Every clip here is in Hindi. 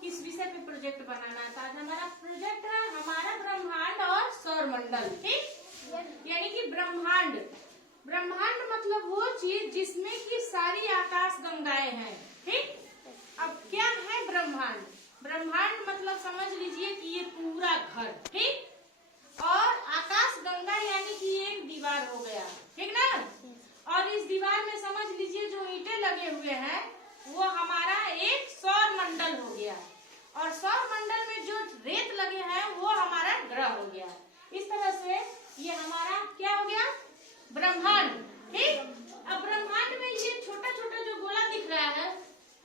किस विषय पे प्रोजेक्ट बनाना था? आज हमारा प्रोजेक्ट है हमारा ब्रह्मांड और सौरमंडल। ठीक, यानी कि ब्रह्मांड, ब्रह्मांड मतलब वो चीज जिसमें कि सारी आकाश गंगाएं हैं। ठीक, अब क्या है ब्रह्मांड? ब्रह्मांड मतलब समझ लीजिए कि ये पूरा घर। ठीक, और आकाश गंगा यानी कि एक दीवार हो गया। ठीक ना, और इस दीवार में समझ लीजिए जो ईंटें लगे हुए हैं वो हमारा एक सौर मंडल हो गया, और सौर मंडल में जो रेत लगे हैं वो हमारा ग्रह हो गया। इस तरह से ये हमारा क्या हो गया? ब्रह्मांड। ठीक, अब ब्रह्मांड में ये छोटा छोटा जो गोला दिख रहा है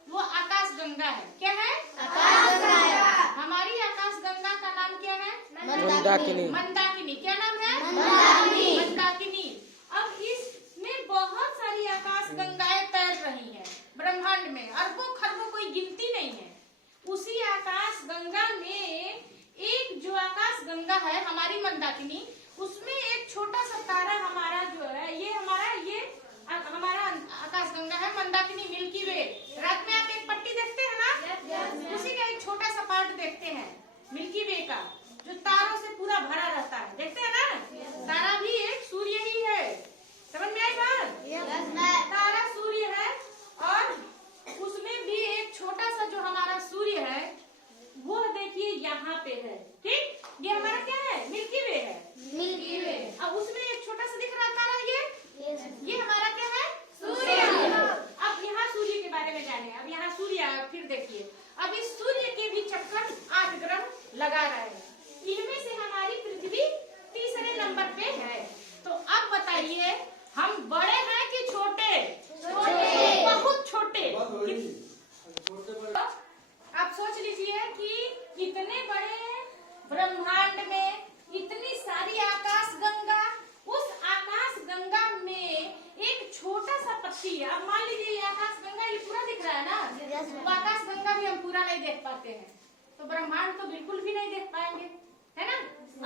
वो आकाश गंगा है। क्या है? आकाश गंगा। हमारी आकाश गंगा का नाम क्या है? मंदाकिनी। मंदाकिनी। क्या नाम है? मंदाकिनी। मंदाकिनी। अब इसमें बहुत सारी आकाश गंगाएं तैर रही हैं ब्रह्मांड में, अरबों खरबों कोई गिनती नहीं है। उसी आकाश गंगा में एक जो आकाश गंगा है हमारी मंदाकिनी, उसमें एक छोटा सा तारा हमारा जो है ये हमारा आकाश गंगा है मंदाकिनी, मिल्की वे। रात में आप एक पट्टी देखते हैं ना, उसी का एक छोटा सा पार्ट देखते हैं मिल्की वे का, जो तारों से पूरा भरा रहता है। देखते हैं ना, तारा भी एक सूर्य ही है। समझ में आई बात? तारा सूर्य है, और उसमें भी एक छोटा सा जो हमारा सूर्य है वो देखिए यहाँ पे है। ठीक, ये हमारा क्या है? मिल्की वे है। मिल्की वे। अब उसमें एक छोटा सा दिख रहा तारा, ये हमारा क्या है? सूर्य। अब यहाँ सूर्य के बारे में जाने। अब यहाँ सूर्य, फिर देखिए अब इस सूर्य के भी चक्कर 8 ग्रह लगा रहे हैं। इनमें से हमारी पृथ्वी तीसरे नंबर पे है। तो अब बताइए हम बड़े हैं कि छोटे? छोटे, बहुत छोटे। आप सोच लीजिए कि इतने बड़े ब्रह्मांड में इतनी सारी आकाश गंगा, उस आकाश गंगा में एक छोटा सा पक्षी। अब मान लीजिए ये आकाश गंगा ये पूरा दिख रहा है ना, तो आकाश गंगा भी हम पूरा नहीं देख पाते हैं, तो ब्रह्मांड तो बिल्कुल भी नहीं देख पाएंगे, है ना?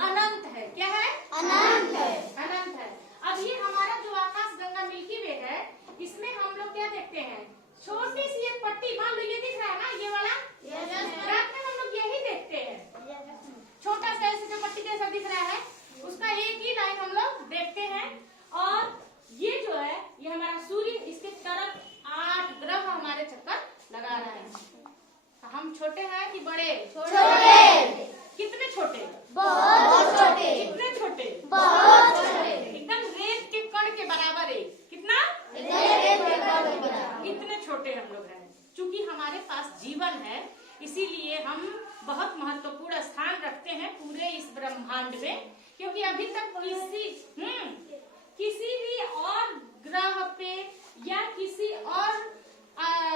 अनंत है। क्या है? अनंत है। अनंत है। अब ये हमारा जो आकाश गंगा मिल्की वे है, इसमें हम लोग क्या देखते हैं? छोटी सी एक पट्टी, मान लो ये दिख रहा है ना, ये वाला, रात में हम लोग यही देखते हैं। छोटा सा ऐसे जो पट्टी जैसा दिख रहा है उसका एक ही लाइन हम लोग देखते हैं। और ये जो है ये हमारा सूर्य, इसके तरफ 8 ग्रह हमारे चक्कर लगा रहा है। हम छोटे हैं कि बड़े? छोटे। कितने छोटे? बहुत छोटे। कितने छोटे? बहुत छोटे। एकदम रेत के कण के बराबर है। कितना? इतने छोटे हम लोग हैं। चूंकि हमारे पास जीवन है इसीलिए हम बहुत महत्वपूर्ण स्थान रखते हैं पूरे इस ब्रह्मांड में, क्योंकि अभी तक किसी भी और ग्रह पे या किसी और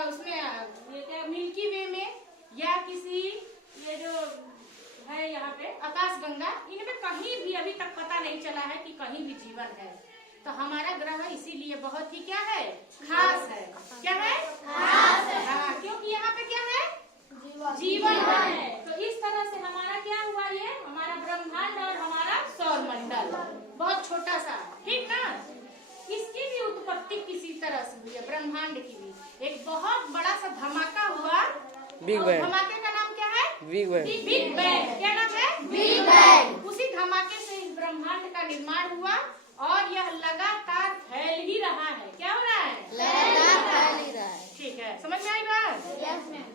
उसमें मिल्की वे में या किसी ये जो है यहाँ पे आकाश गंगा, इनमें कहीं भी अभी तक पता नहीं चला है कि कहीं भी जीवन है। तो हमारा ग्रह इसीलिए बहुत ही क्या है? खास है। क्या है? खास है। हाँ, क्योंकि यहाँ पे क्या है? जीवन है। तो इस तरह से हमारा क्या हुआ? ये हमारा ब्रह्मांड और हमारा सौरमंडल बहुत छोटा सा। ठीक ना, इसकी भी उत्पत्ति किसी तरह से हुई है। ब्रह्मांड की भी एक बहुत बड़ा सा धमाका हुआ। Big bang. धमाके का नाम क्या है? Big bang. Big bang. क्या नाम है? Big bang. उसी धमाके से इस ब्रह्मांड का निर्माण हुआ और यह लगातार फैल ही रहा है। क्या हो रहा है? लगातार फैल ही रहा है। ठीक है, समझ में आई बात? Yes ma'am.